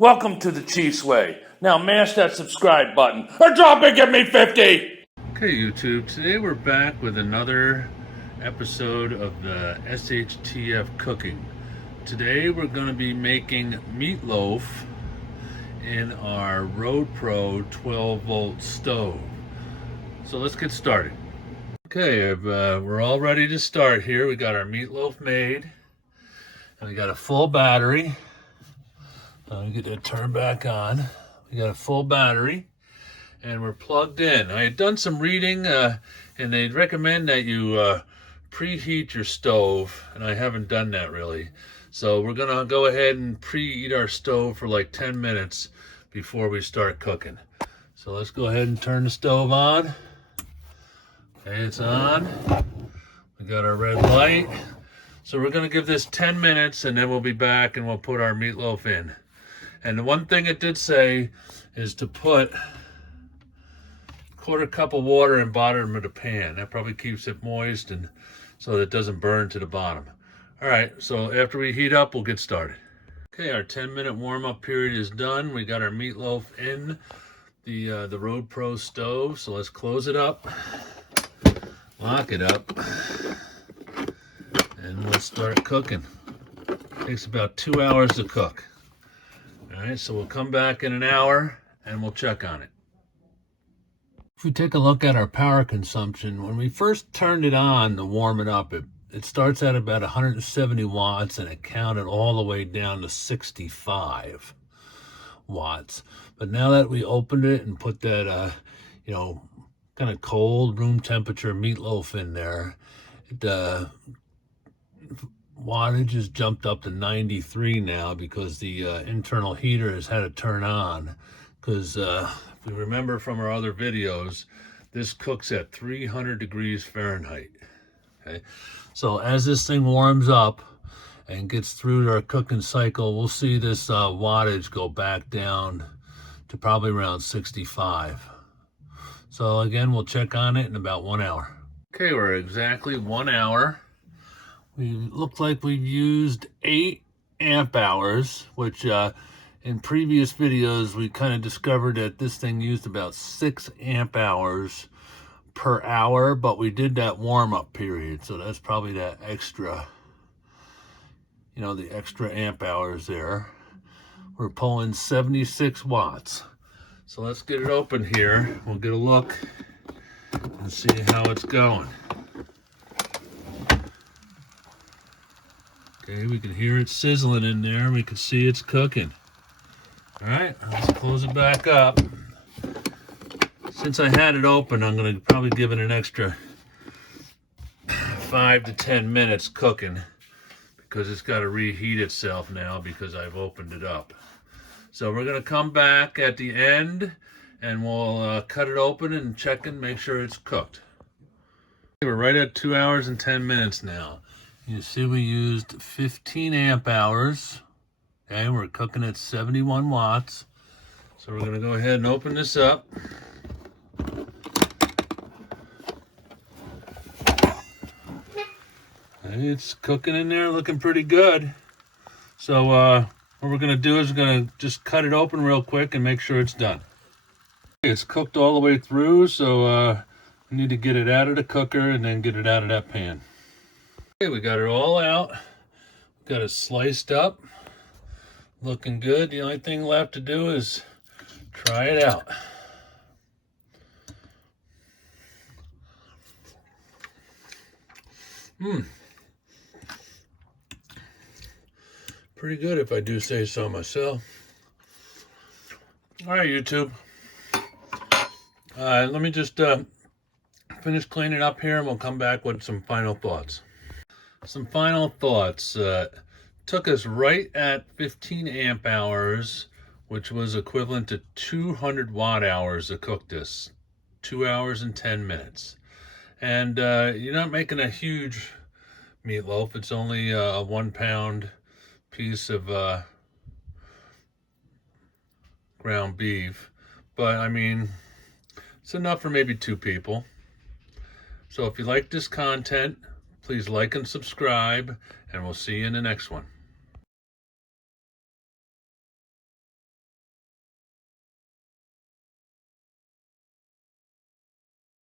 Welcome to the Chiefs Way. Now mash that subscribe button or drop and give me 50! Okay, YouTube, today we're back with another episode of the SHTF cooking. Today we're going to be making meatloaf in our Road Pro 12 volt stove. So let's get started. Okay, we're all ready to start here. We got our meatloaf made and we got a full battery. Let me get that turned back on. We got a full battery and we're plugged in. I had done some reading and they'd recommend that you preheat your stove, and I haven't done that really. So we're gonna go ahead and preheat our stove for like 10 minutes before we start cooking. So let's go ahead and turn the stove on. Okay, it's on. We got our red light. So we're gonna give this 10 minutes and then we'll be back and we'll put our meatloaf in. And the one thing it did say is to put quarter cup of water in bottom of the pan. That probably keeps it moist and so that it doesn't burn to the bottom. All right, so after we heat up, we'll get started. Okay, our 10-minute warm-up period is done. We got our meatloaf in the Road Pro stove. So let's close it up, lock it up, and we'll start cooking. Takes about 2 hours to cook. All right, so we'll come back in an hour and we'll check on it. If we take a look at our power consumption, when we first turned it on to warm it up, it starts at about 170 watts and it counted all the way down to 65 watts. But now that we opened it and put that, kind of cold room temperature meatloaf in there, wattage has jumped up to 93 now because the internal heater has had to turn on. Because if we remember from our other videos, this cooks at 300 degrees Fahrenheit. Okay, so as this thing warms up and gets through our cooking cycle, we'll see this wattage go back down to probably around 65. So again, we'll check on it in about 1 hour. Okay, we're exactly 1 hour. We look like we've used 8 amp hours, which in previous videos we kind of discovered that this thing used about 6 amp hours per hour, but we did that warm-up period, so that's probably that extra, the extra amp hours there. We're pulling 76 watts. So let's get it open here. We'll get a look and see how it's going. Okay, we can hear it sizzling in there. We can see it's cooking. All right, let's close it back up. Since I had it open, I'm going to probably give it an extra 5 to 10 minutes cooking because it's got to reheat itself now because I've opened it up. So we're going to come back at the end and we'll cut it open and check and make sure it's cooked. Okay, we're right at 2 hours and 10 minutes now. You see we used 15 amp hours. Okay, we're cooking at 71 watts. So we're going to go ahead and open this up. It's cooking in there, looking pretty good. So what we're going to do is we're going to just cut it open real quick and make sure it's done. It's cooked all the way through, so we need to get it out of the cooker and then get it out of that pan. Okay, we got it all out. Got it sliced up. Looking good. The only thing left to do is try it out. Pretty good if I do say so myself. All right, YouTube. Let me just finish cleaning up here and we'll come back with some final thoughts. Some final thoughts. Took us right at 15 amp hours, which was equivalent to 200 watt hours to cook this. 2 hours and 10 minutes. And you're not making a huge meatloaf. It's only a 1 pound piece of ground beef. But I mean, it's enough for maybe 2 people. So if you like this content, please like and subscribe, and we'll see you in the next one.